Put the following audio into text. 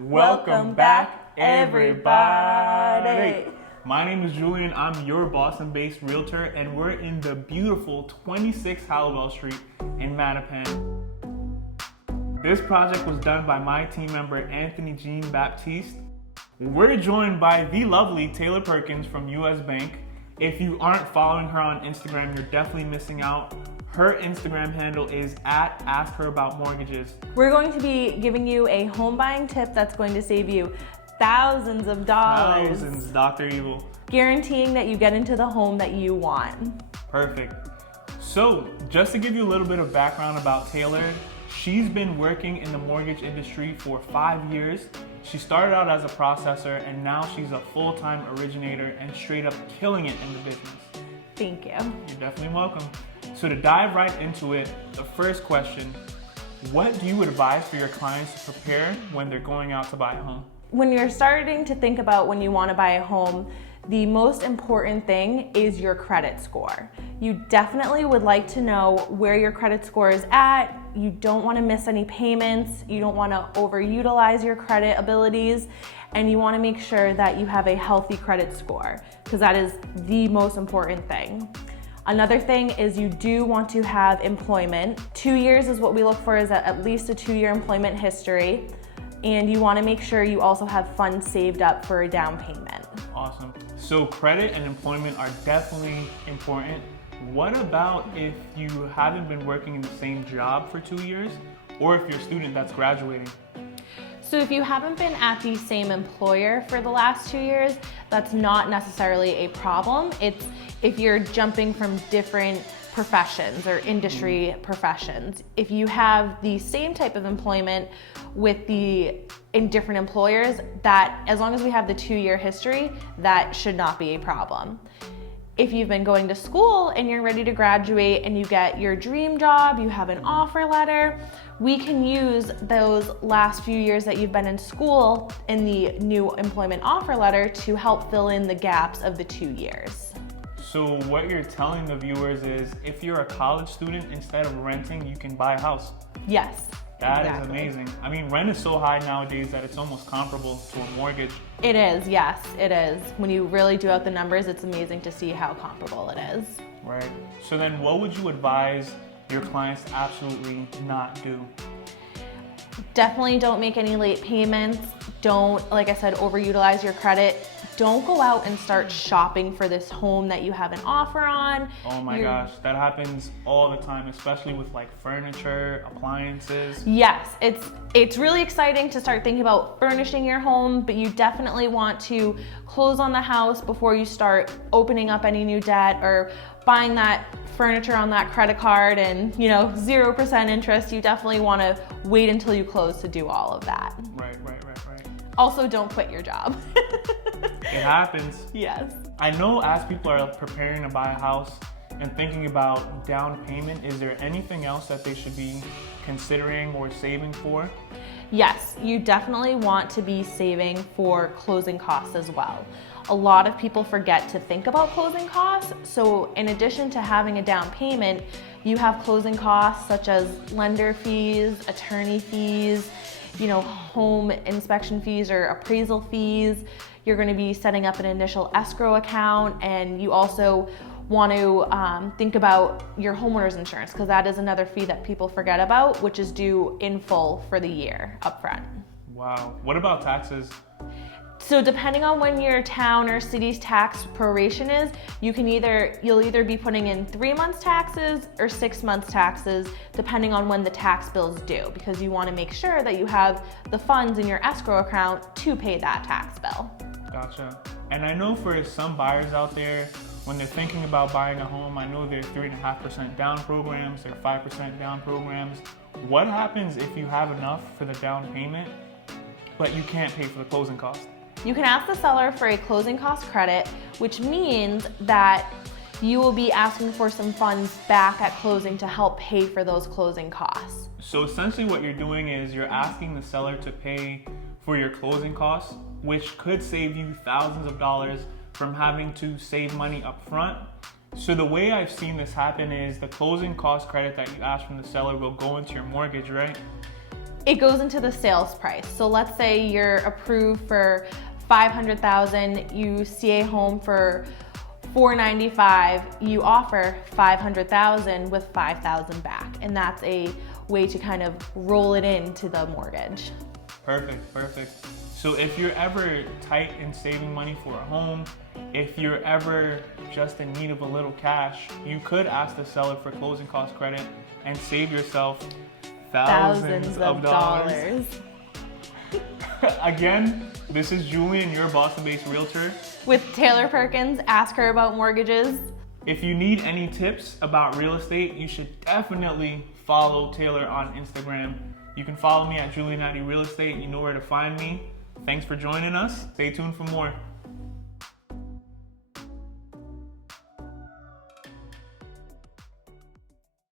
Welcome back, everybody. My name is Julian. I'm your Boston-based realtor, and we're in the beautiful 26 Hallowell Street in Mattapan. This project was done by my team member, Anthony Jean Baptiste. We're joined by the lovely Taylor Perkins from US Bank. If you aren't following her on Instagram, you're definitely missing out. Her Instagram handle is @AskHerAboutMortgages. We're going to be giving you a home buying tip that's going to save you thousands of dollars. Thousands, Dr. Evil. Guaranteeing that you get into the home that you want. Perfect. So, just to give you a little bit of background about Taylor, she's been working in the mortgage industry for 5 years. She started out as a processor, and now she's a full-time originator and straight up killing it in the business. Thank you. You're definitely welcome. So to dive right into it, the first question, what do you advise for your clients to prepare when they're going out to buy a home? When you're starting to think about when you want to buy a home, the most important thing is your credit score. You definitely would like to know where your credit score is at. You don't want to miss any payments. You don't want to overutilize your credit abilities. And you want to make sure that you have a healthy credit score, because that is the most important thing. Another thing is you do want to have employment. 2 years is what we look for, is at least a 2-year employment history. And you want to make sure you also have funds saved up for a down payment. Awesome. So credit and employment are definitely important. What about if you haven't been working in the same job for 2 years, or if you're a student that's graduating? So if you haven't been at the same employer for the last 2 years, that's not necessarily a problem. It's if you're jumping from different professions or industry professions. If you have the same type of employment in different employers, that as long as we have the 2-year history, that should not be a problem. If you've been going to school and you're ready to graduate and you get your dream job, you have an offer letter, we can use those last few years that you've been in school in the new employment offer letter to help fill in the gaps of the 2 years. So what you're telling the viewers is, if you're a college student, instead of renting, you can buy a house. Yes. That exactly. is amazing. I mean, rent is so high nowadays that it's almost comparable to a mortgage. It is, yes, it is. When you really do out the numbers, it's amazing to see how comparable it is. Right. So then what would you advise your clients to absolutely not do? Definitely don't make any late payments. Don't, like I said, overutilize your credit. Don't go out and start shopping for this home that you have an offer on. Oh my gosh, that happens all the time, especially with like furniture, appliances. Yes, it's really exciting to start thinking about furnishing your home, but you definitely want to close on the house before you start opening up any new debt or buying that furniture on that credit card and 0% interest. You definitely want to wait until you close to do all of that. Right. Also, don't quit your job. It happens. Yes. I know as people are preparing to buy a house and thinking about down payment, is there anything else that they should be considering or saving for? Yes, you definitely want to be saving for closing costs as well. A lot of people forget to think about closing costs. So in addition to having a down payment, you have closing costs such as lender fees, attorney fees, home inspection fees or appraisal fees. You're going to be setting up an initial escrow account, and you also want to think about your homeowner's insurance, because that is another fee that people forget about, which is due in full for the year upfront. Wow. What about taxes? So depending on when your town or city's tax proration is, you'll either be putting in 3 months taxes or 6 months taxes, depending on when the tax bill's due, because you want to make sure that you have the funds in your escrow account to pay that tax bill. Gotcha. And I know for some buyers out there, when they're thinking about buying a home, I know there are 3.5% down programs, there are 5% down programs. What happens if you have enough for the down payment, but you can't pay for the closing costs? You can ask the seller for a closing cost credit, which means that you will be asking for some funds back at closing to help pay for those closing costs. So essentially what you're doing is you're asking the seller to pay for your closing costs, which could save you thousands of dollars from having to save money up front. So the way I've seen this happen is the closing cost credit that you ask from the seller will go into your mortgage, right? It goes into the sales price. So let's say you're approved for $500,000, you see a home for $495,000, you offer $500,000 with $5,000 back, and that's a way to kind of roll it into the mortgage. Perfect, perfect. So if you're ever tight in saving money for a home, if you're ever just in need of a little cash, you could ask the seller for closing cost credit and save yourself thousands of dollars. Again, this is Julian, your Boston-based realtor. With Taylor Perkins, ask her about mortgages. If you need any tips about real estate, you should definitely follow Taylor on Instagram. You can follow me at Julian Real Estate. You know where to find me. Thanks for joining us. Stay tuned for more.